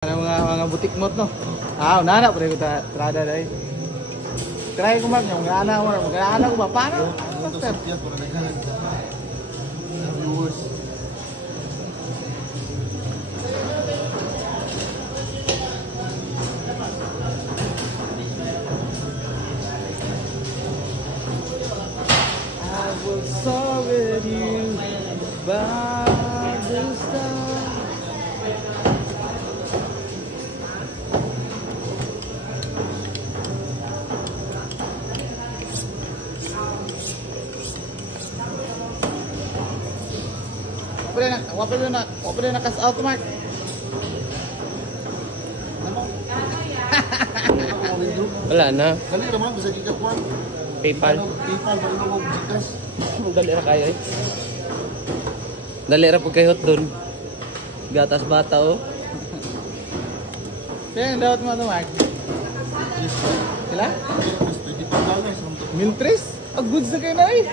Mga butik mo no. Ah, nana pre ko ta trada dai. Try ko mag yung ana mo, mag-ana ko ba paano? Master. Viewers. I will solve you by this time. Wala na kas out mark. Wala na. Dali naman bisa kita kuan. PayPal. PayPal ba imo og gikas? Dali ra kayo eh. Dali ra pag kayo doon. Gatas bata oh. Kaya dapat mo mark. Sila? $25. Miltris? Ang goods na kayo na eh.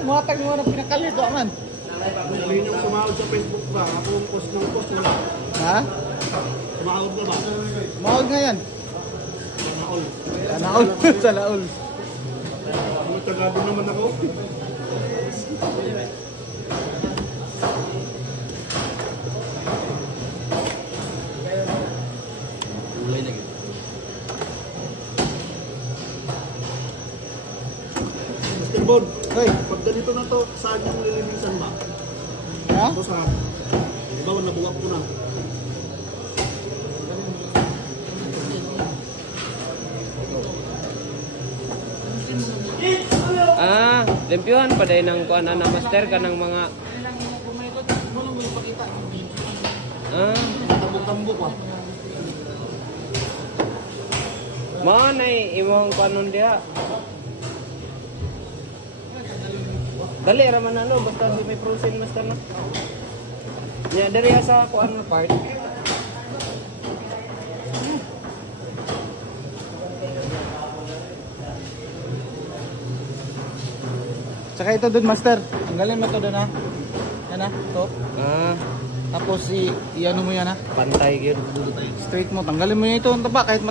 Matag mo na pinakalit o man. Sabihin yung sumahod sa Facebook ba? Ako ang post ng post wala. Ha? Sumahod na ba? Mahal nga yan. Sumahod. Sanaol. Sanaol. Tagado naman ako. Ulay na gid. Mr. Bon, Hoy. pag ganito na to, saan yung lilinisan ba? Ha? Ito sa... Di ba, nabuwak ko na. Ah, limpyuhan pa din ng kuan ana master ka ng mga Tambok-tambok ah. mao nay imong kanon dia. Dali ra man ano basta si may prosin master na. Nya diri sa kuan nga part. Saka ito dun master. Tanggalin mo ito dun ha. Yan ha. Ito. Ah, Tapos i-ano mo yan ha. pantay gyud. Straight mo. Tanggalin mo yan ito. Ang taba kahit